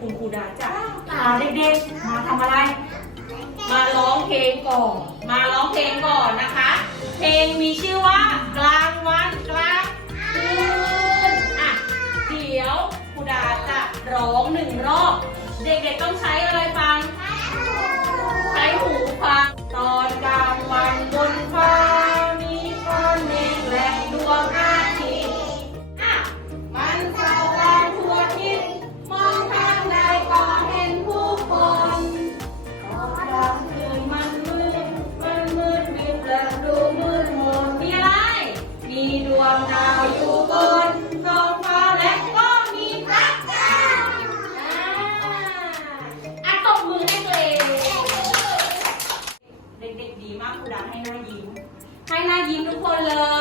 คุณครูดาจะพาเด็กๆมาทำอะไร มาร้องเพลงก่อน มาร้องเพลงก่อนนะคะ เพลงมีชื่อว่ากลางวัน ให้หน้ายิ้มทุกคนเล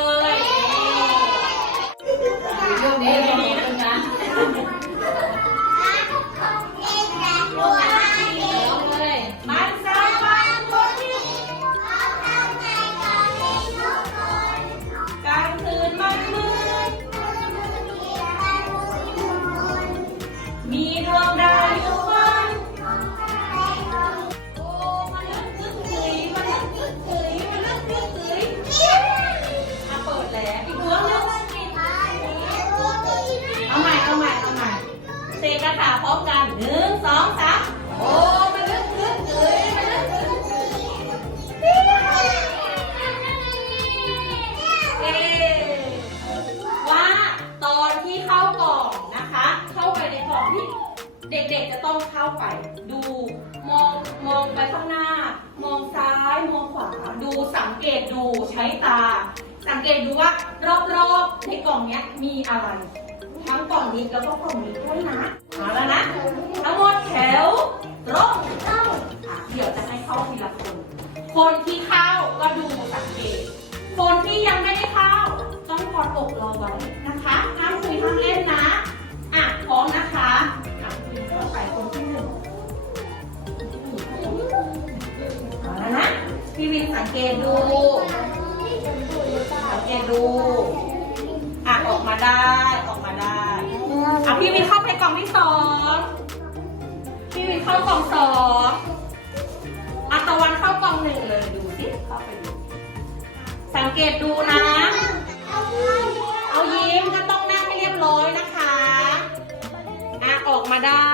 คาถาพร้อมกันหนึ่งสองสามโอ้มันลึกลึกถึยมันลึกลึกถึยเอ๊ว่าตอนที่เข้ากล่องนะคะ เข้าไปในกล่องที่เด็กๆจะต้องเข้าไปดูมองมองไปข้างหน้า มองซ้ายมองขวาดูสังเกตดูใช้ตา สังเกตดูว่ารอบๆในกล่องเนี้ยมีอะไร ทั้งกล่องนี้แล้วก็กล่องนี้ด้วยนะมาแล้วนะ ทั้งหมดแถวตรงเข้าอะเดี๋ยวจะให้เข้าทีละคน คนที่เข้าก็ดูสังเกต คนที่ยังไม่ได้เข้า ต้องกอดอกรอไว้นะคะห้ามคุยห้ามเล่นนะ อะพร้อมนะคะอะคุยเข้าไปคนที่หนึ่งเอาแล้วนะ พี่วินสังเกตดู สังเกตดู อะออกมาได้ออกมาได้ พี่วินเข้าไปกล่องที่สองพี่วินเข้ากล่องสองอะตวันเข้ากล่องหนึ่งเลยดูสิเข้าไปดูสังเกตดูนะ เอายิ้มก็ต้องนั่งให้เรียบร้อยนะคะอะออกมาได้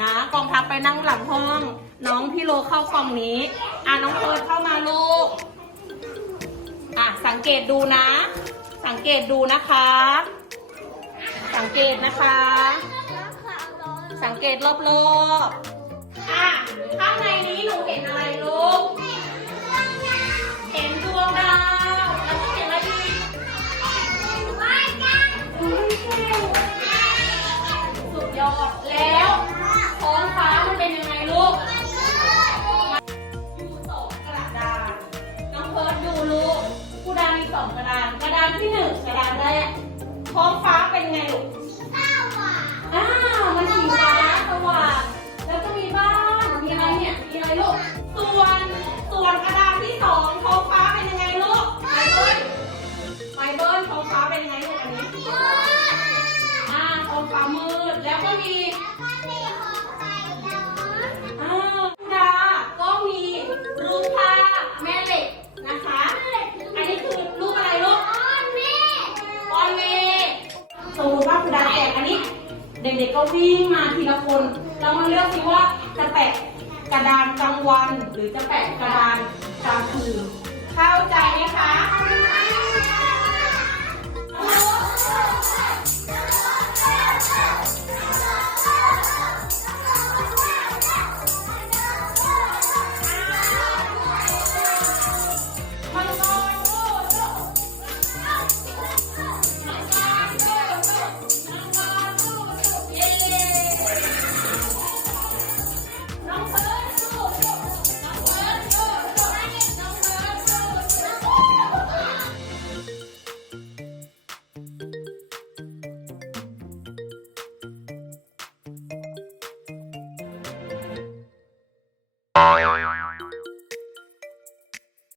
นะกองทัพไปนั่งหลังห้อง น้องพี่โลเข้ากล่องนี้อะน้องเฟิร์นเข้ามาลูกอะสังเกตดูนะ สังเกตดูนะคะ สังเกตนะคะ สังเกตรอบๆอะข้างในนี้หนูเห็นอะไรลูก เห็นดวงดาวแล้วก็เห็นอะไรอีกสุดยอด แล้วท้องฟ้ามันเป็นยังไงลูกอยู่สองกระดาน น้องเพิร์ดดูลูกผู้ดานมีสองกระดาน กระดานที่หนึ่งกระดานแรก ท้องฟ้าเป็นไงลูกอ้าวมันสีฟ้าสว่างแล้วก็มีบ้าน มีอะไรเนี่ย มีอะไรลูก ส่วน ส่วนกระดานที่สองท้องฟ้าเป็นยังไงลูกไมเบิลไมเบิลท้องฟ้าเป็นยังไงลูกอันนี้ อ่าท้องฟ้ามืด แล้วก็มี ด็กๆก็วิ่งมาทีละคนแล้วมาเลือกซิว่าจะแปะกระดานกลางวัน หรือจะแปะกระดานกลางคืนเข้าใจไหมคะ